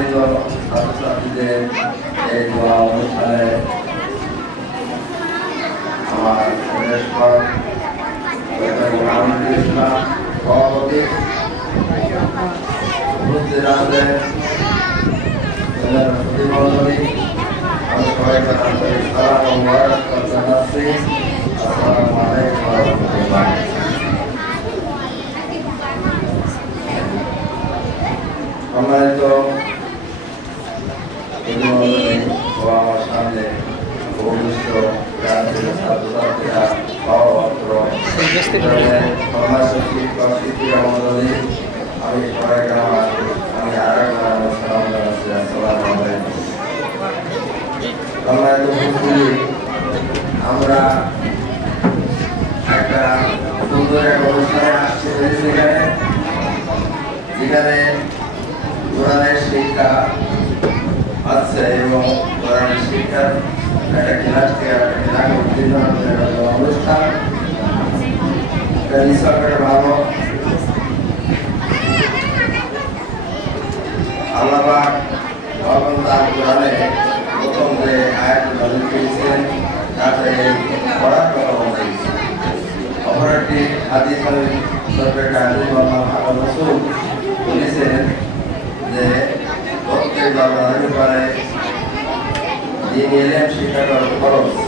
উত্তীর্ণ ছাত্রছাত্রীদের এই দোয়া অনুষ্ঠানে আমার সভাপতি উপস্থিত আছেন প্রতিমন্ডলী আমি সবাইকে আন্তরিক সালাম ও জানাচ্ছি আমি সবাইকে আমার একটা সুন্দর একটা অনুষ্ঠানে শিক্ষা আছে এবং কোরআনের শিক্ষার অনুষ্ঠান ভালো আল্লাহ পাক তখন তার কোরআনে প্রথম যে আয়াত নাজিল করেছেন তাতে পড়ার কথা বলেছেন অপর একটি হাদিস সরকার হাদিস মোহাম্মদ হাকাম রসুল বলেছেন যে প্রত্যেক বাবার ব্যাপারে দিন এলেন শিক্ষা করা খরচ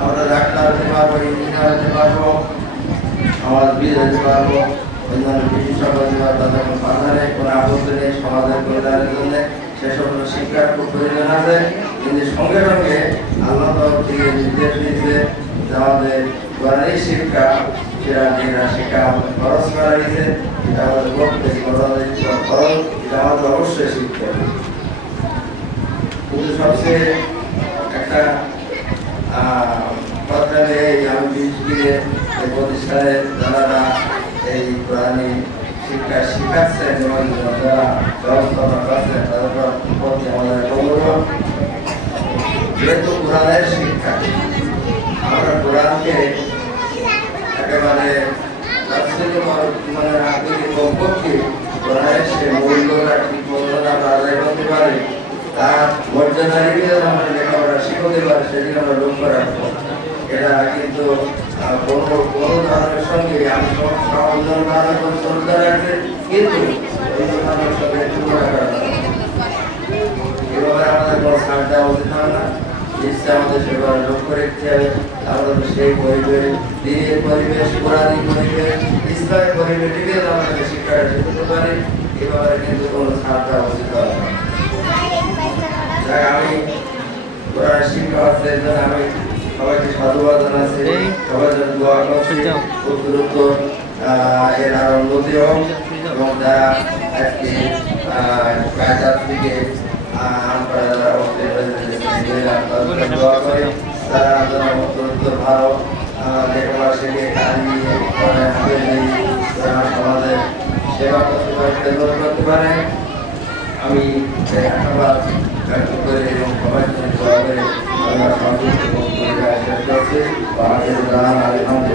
আমরা ডাক্তার হতে পারব ইঞ্জিনিয়ার হতে পারব সমাজ বীর হতে পারব অন্যান্য চিকিৎসক হতে পারব তাদের কোনো বাধা নেই কোনো আপত্তি নেই সমাজের কল্যাণের জন্য সেসব শিক্ষার খুব প্রয়োজন আছে কিন্তু সঙ্গে সঙ্গে আল্লাহ তরফ থেকে নির্দেশ দিয়েছে যে আমাদের কোরআনের শিক্ষা সেটা যেটা শিক্ষা আমাদের খরচ করা গেছে এটা আমাদের করতে খরচ এটা আমাদের অবশ্যই শিখতে হবে কিন্তু সবচেয়ে একটা কথা আমি করে এই প্রতিষ্ঠানে যারা এই কোরআনী শিক্ষা শিখাচ্ছেন এবং যারা ব্যবস্থাপনা করছেন, তাদের প্রতি আমাদের একটা অনুরোধ যেহেতু কোরআনের শিক্ষা আমরা কোরআনকে একেবারে তাফসীরে মানে রাখতে কমপক্ষে কোরআনের সে মূল্যটা ঠিক মতো আমরা আদায় করতে পারি তার মর্যাদা রেখে আমরা পারি সেদিকে আমরা লক্ষ্য রাখব। এটা কিন্তু কোনো কোনো ধরনের সঙ্গে আমি অন্য ধরনের কোনো শ্রদ্ধা রাখছি কিন্তু অন্য ধরনের সঙ্গে তুলনা করা না। এভাবে আমাদের কোনো ছাড় দেওয়া উচিত হয় না। ইচ্ছা আমাদের সেভাবে লক্ষ্য রাখতে হবে। আমাদের সেই পরিবেশ পরিবেশ পরিবেশ ইসলামের পরিবেশ পারি। এভাবে কিন্তু কোনো ছাড় দেওয়া উচিত না। আমি শিক্ষা আছে আমি সবাইকে সাধুবাদ জানাচ্ছি। সবাই যেন দোয়া করছি খুব দ্রুত এর আরও উন্নতি হোক এবং যারা আজকে কায়দার থেকে দোয়া করি। তারা যেন ভালো লেখাপড়া শিখে তারা সমাজের সেবা করতে পারে করতে পারে। আমি আশাবাদ ব্যক্ত করে এবং সবাই করে আমরা সন্তুষ্ট ভূমিকা শেষ করছি আলহামদুলিল্লাহ